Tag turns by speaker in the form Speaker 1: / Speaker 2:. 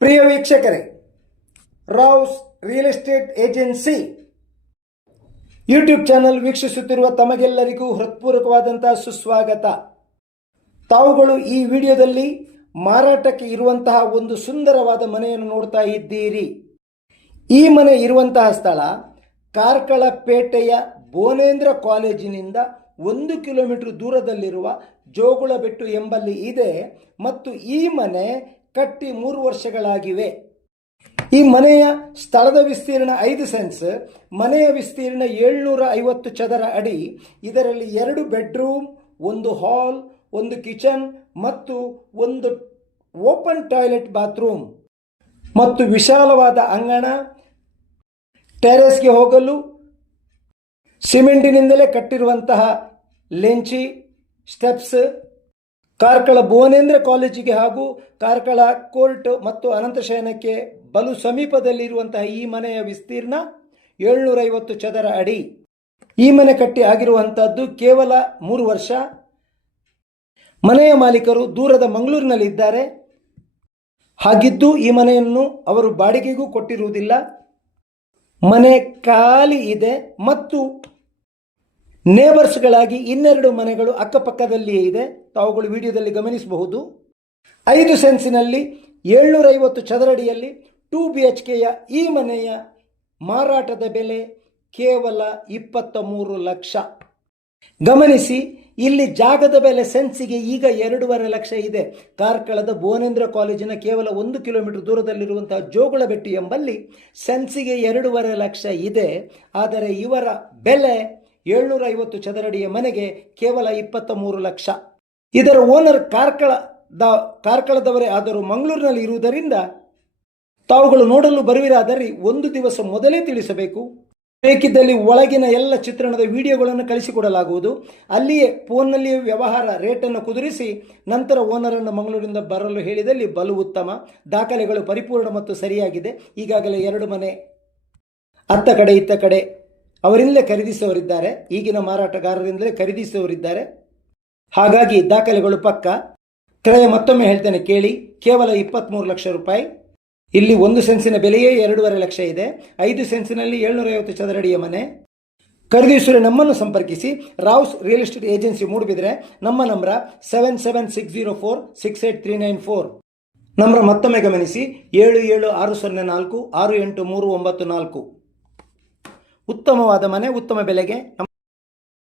Speaker 1: ಪ್ರಿಯ ವೀಕ್ಷಕರೇ Rao's real estate agency YouTube channel ವೀಕ್ಷಿಸುತ್ತಿರುವ ತಮಗೆಲ್ಲರಿಗೂ ಹೃತ್ಪೂರ್ವಕವಾದಂತಹ ಸುಸ್ವಾಗತ. ತಾವುಗಳು ಈ ವಿಡಿಯೋದಲ್ಲಿ ಮಾರಾಟಕ್ಕೆ ಇರುವಂತಹ ಒಂದು ಸುಂದರವಾದ ಮನೆಯನ್ನು ನೋಡ್ತಾ ಇದ್ದೀರಿ. ಈ ಮನೆ ಇರುವಂತಹ ಸ್ಥಳ ಕಾರ್ಕಳಪೇಟೆಯ ಬೋನೇಂದ್ರ ಕಾಲೇಜಿನಿಂದ ಒಂದು ಕಿಲೋಮೀಟರ್ ದೂರದಲ್ಲಿರುವ ಜೋಗುಳಬೆಟ್ಟು ಎಂಬಲ್ಲಿ ಇದೆ. ಮತ್ತು ಈ ಮನೆ ಕಟ್ಟಿ ಮೂರು ವರ್ಷಗಳಾಗಿವೆ. ಈ ಮನೆಯ ಸ್ಥಳದ ವಿಸ್ತೀರ್ಣ ಐದು ಸೆನ್ಸ್ ಮನೆಯ ವಿಸ್ತೀರ್ಣ ಏಳ್ನೂರ ಐವತ್ತು ಚದರ ಅಡಿ. ಇದರಲ್ಲಿ ಎರಡು ಬೆಡ್ರೂಮ್, ಒಂದು ಹಾಲ್, ಒಂದು ಕಿಚನ್ ಮತ್ತು ಒಂದು ಓಪನ್ ಟಾಯ್ಲೆಟ್ ಬಾತ್ರೂಮ್ ಮತ್ತು ವಿಶಾಲವಾದ ಅಂಗಣ, ಟೆರೆಸ್ಗೆ ಹೋಗಲು ಸಿಮೆಂಟಿನಿಂದಲೇ ಕಟ್ಟಿರುವಂತಹ ಲೆಂಚಿ, ಸ್ಟೆಪ್ಸ್ ಕಾರ್ಕಳ ಭುವನೇಂದ್ರ ಕಾಲೇಜಿಗೆ ಹಾಗೂ ಕಾರ್ಕಳ ಕೋರ್ಟ್ ಮತ್ತು ಅನಂತಶಯನಕ್ಕೆ ಬಲು ಸಮೀಪದಲ್ಲಿರುವಂತಹ ಈ ಮನೆಯ ವಿಸ್ತೀರ್ಣ ಏಳ್ನೂರೈವತ್ತು ಚದರ ಅಡಿ. ಈ ಮನೆ ಕಟ್ಟಿ ಆಗಿರುವಂತಹದ್ದು ಕೇವಲ ಮೂರು ವರ್ಷ. ಮನೆಯ ಮಾಲೀಕರು ದೂರದ ಮಂಗಳೂರಿನಲ್ಲಿದ್ದಾರೆ. ಹಾಗಿದ್ದು ಈ ಮನೆಯನ್ನು ಅವರು ಬಾಡಿಗೆಗೂ ಕೊಟ್ಟಿರುವುದಿಲ್ಲ. ಮನೆ ಖಾಲಿ ಇದೆ ಮತ್ತು ನೇಬರ್ಸ್ಗಳಾಗಿ ಇನ್ನೆರಡು ಮನೆಗಳು ಅಕ್ಕಪಕ್ಕದಲ್ಲಿಯೇ ಇದೆ. ತಾವುಗಳು ವಿಡಿಯೋದಲ್ಲಿ ಗಮನಿಸಬಹುದು. ಐದು ಸೆನ್ಸಿನಲ್ಲಿ ಏಳ್ನೂರೈವತ್ತು ಚದರಡಿಯಲ್ಲಿ ಟೂ ಬಿ ಎಚ್ ಕೆಯ ಈ ಮನೆಯ ಮಾರಾಟದ ಬೆಲೆ ಕೇವಲ ಇಪ್ಪತ್ತ ಮೂರು ಲಕ್ಷ. ಗಮನಿಸಿ, ಇಲ್ಲಿ ಜಾಗದ ಬೆಲೆ ಸೆನ್ಸಿಗೆ ಈಗ ಎರಡೂವರೆ ಲಕ್ಷ ಇದೆ. ಕಾರ್ಕಳದ ಭುವನೇಂದ್ರ ಕಾಲೇಜಿನ ಕೇವಲ ಒಂದು ಕಿಲೋಮೀಟರ್ ದೂರದಲ್ಲಿರುವಂತಹ ಜೋಗುಳಬೆಟ್ಟು ಎಂಬಲ್ಲಿ ಸೆನ್ಸಿಗೆ ಎರಡೂವರೆ ಲಕ್ಷ ಇದೆ. ಆದರೆ ಇವರ ಬೆಲೆ ಏಳ್ನೂರ ಐವತ್ತು ಚದರಡಿಯ ಮನೆಗೆ ಕೇವಲ ಇಪ್ಪತ್ತ ಮೂರು ಲಕ್ಷ. ಇದರ ಓನರ್ ಕಾರ್ಕಳದ, ಕಾರ್ಕಳದವರೇ ಆದರೂ ಮಂಗಳೂರಿನಲ್ಲಿ ಇರುವುದರಿಂದ ತಾವುಗಳು ನೋಡಲು ಬರುವಿರಾದರೆ ಒಂದು ದಿವಸ ಮೊದಲೇ ತಿಳಿಸಬೇಕು. ಬೇಕಿದ್ದಲ್ಲಿ ಒಳಗಿನ ಎಲ್ಲ ಚಿತ್ರಣದ ವಿಡಿಯೋಗಳನ್ನು ಕಳಿಸಿಕೊಡಲಾಗುವುದು. ಅಲ್ಲಿಯೇ ಫೋನ್ನಲ್ಲಿಯೇ ವ್ಯವಹಾರ ರೇಟನ್ನು ಕುದುರಿಸಿ ನಂತರ ಓನರನ್ನು ಮಂಗಳೂರಿಂದ ಬರಲು ಹೇಳಿದಲ್ಲಿ ಬಲು ಉತ್ತಮ. ದಾಖಲೆಗಳು ಪರಿಪೂರ್ಣ ಮತ್ತು ಸರಿಯಾಗಿದೆ. ಈಗಾಗಲೇ ಎರಡು ಮನೆ. ಅತ್ತ ಕಡೆ, ಇತ್ತ ಕಡೆ. ಅವರಿಂದಲೇ ಖರೀದಿಸುವವರಿದ್ದಾರೆ, ಈಗಿನ ಮಾರಾಟಗಾರರಿಂದಲೇ ಖರೀದಿಸುವವರಿದ್ದಾರೆ. ಹಾಗಾಗಿ ದಾಖಲೆಗಳು ಪಕ್ಕ. ಕ್ರಯ ಮತ್ತೊಮ್ಮೆ ಹೇಳ್ತೇನೆ, ಕೇಳಿ. ಕೇವಲ ಇಪ್ಪತ್ತ್ಮೂರು ಲಕ್ಷ ರೂಪಾಯಿ. ಇಲ್ಲಿ ಒಂದು ಸೆನ್ಸಿನ ಬೆಲೆಯೇ ಎರಡೂವರೆ ಲಕ್ಷ ಇದೆ. ಐದು ಸೆನ್ಸಿನಲ್ಲಿ ಏಳ್ನೂರೈವತ್ತು ಚದರಡಿಯ ಮನೆ. ಖರೀದಿಸುವ ನಮ್ಮನ್ನು ಸಂಪರ್ಕಿಸಿ. Rao's real estate agency Moodbidri ನಮ್ಮ number seven seven six zero four six eight three nine four. Number ಮತ್ತೊಮ್ಮೆ ಗಮನಿಸಿ. ಏಳು ಏಳು ಆರು ಸೊನ್ನೆ ನಾಲ್ಕು, ಆರು ಎಂಟು ಮೂರು ಒಂಬತ್ತು ನಾಲ್ಕು. ಉತ್ತಮವಾದ ಮನೆ ಉತ್ತಮ ಬೆಲೆಗೆ